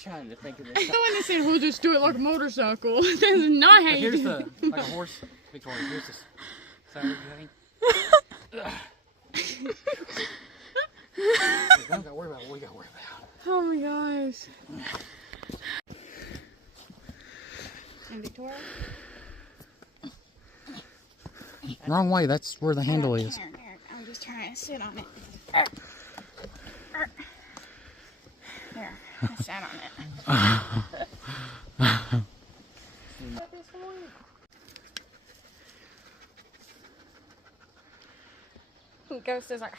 was trying to think of this. The one that said we'll just do it like a motorcycle. That's not how you Here's do it. like a horse. Victoria, here's the Saturday thing. We gotta worry about what we gotta worry about. Oh my gosh. And Victoria? Wrong way, that's where the handle is. There. I'm just trying to sit on it. There, I sat on it. Ghost is like,